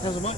How's it, mate?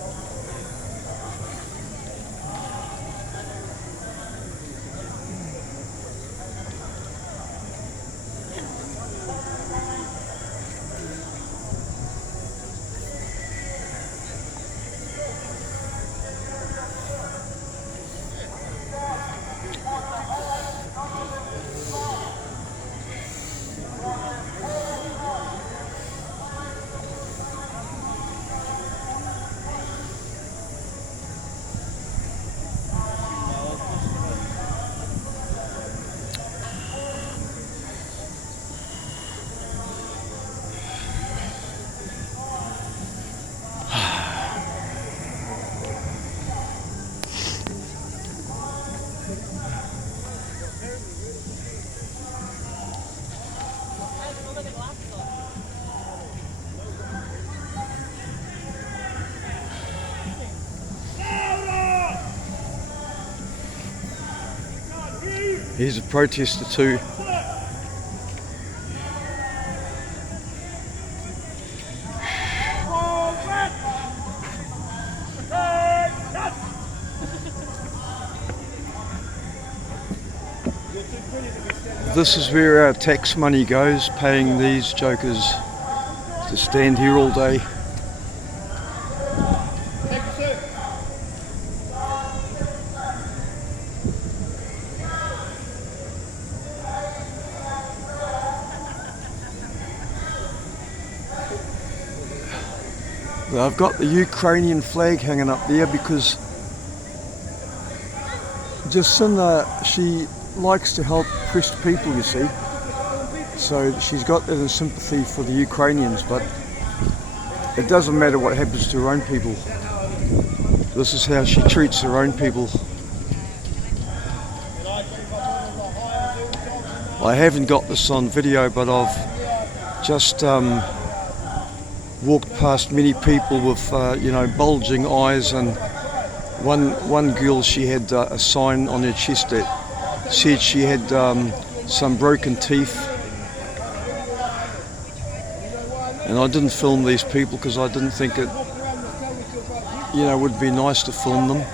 He's a protester too. This is where our tax money goes, paying these jokers to stand here all day. I've got the Ukrainian flag hanging up there because Jacinda, she likes to help oppressed people, you see. So she's got that in sympathy for the Ukrainians, but it doesn't matter what happens to her own people. This is how she treats her own people. I haven't got this on video, but I've just walked past many people with bulging eyes, and one girl, she had a sign on her chest that said she had some broken teeth, and I didn't film these people because I didn't think it would be nice to film them.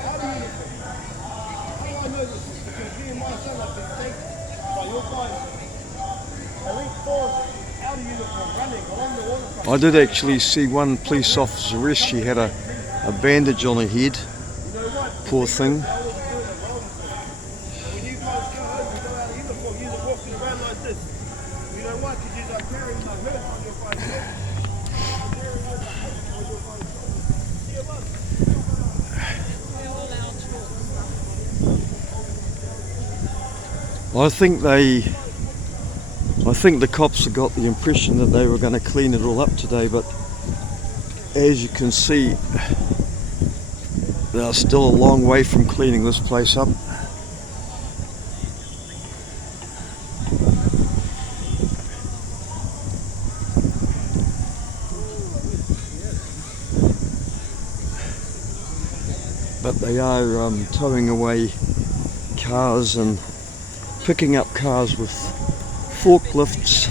I did actually see one police officer arrest. She had a bandage on her head, poor thing. I think the cops have got the impression that they were going to clean it all up today, but as you can see, they're still a long way from cleaning this place up. But they are towing away cars and picking up cars with forklifts.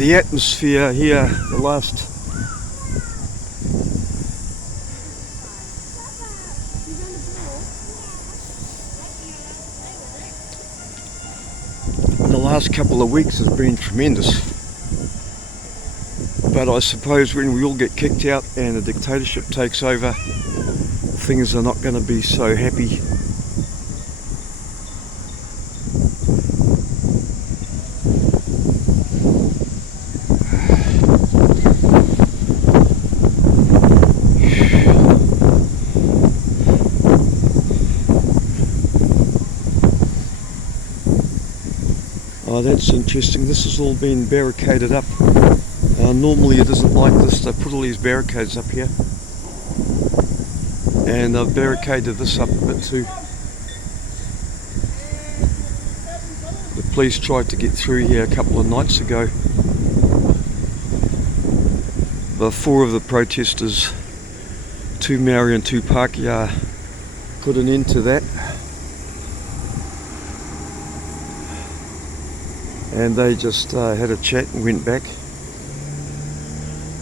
the atmosphere here, the last couple of weeks has been tremendous. But I suppose when we all get kicked out and a dictatorship takes over, things are not going to be so happy. Oh, that's interesting. This has all been barricaded up. Normally it isn't like this. They put all these barricades up here. And I've barricaded this up a bit too. The police tried to get through here a couple of nights ago. But 4 of the protesters, 2 Maori and 2 Pākehā, put an end to that. And they just had a chat and went back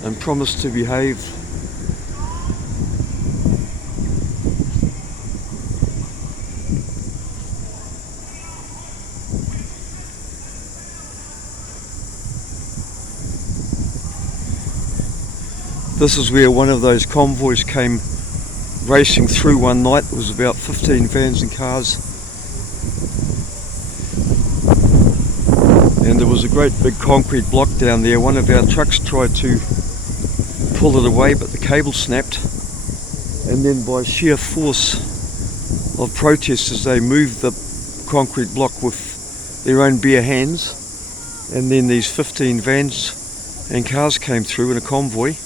and promised to behave. This is where one of those convoys came racing through one night. There was about 15 vans and cars. And there was a great big concrete block down there. One of our trucks tried to pull it away, but the cable snapped. And then by sheer force of protesters, they moved the concrete block with their own bare hands. And then these 15 vans and cars came through in a convoy.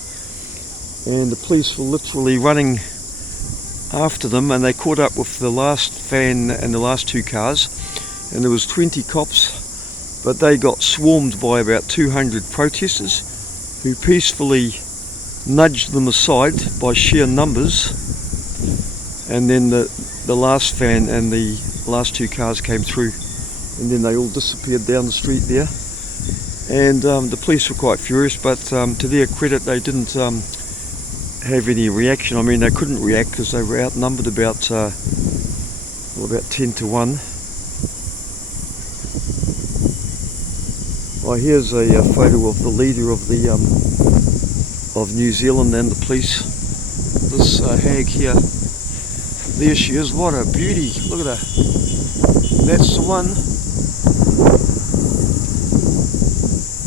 And the police were literally running after them, and they caught up with the last van and the last 2 cars. And there was 20 cops. But they got swarmed by about 200 protesters who peacefully nudged them aside by sheer numbers. And then the last van and the last 2 cars came through, and then they all disappeared down the street there. And the police were quite furious, but to their credit, they didn't have any reaction. I mean, they couldn't react because they were outnumbered about 10 to 1. Oh, here's a photo of the leader of the of New Zealand and the police. This hag here. There she is. What a beauty! Look at her. That's the one.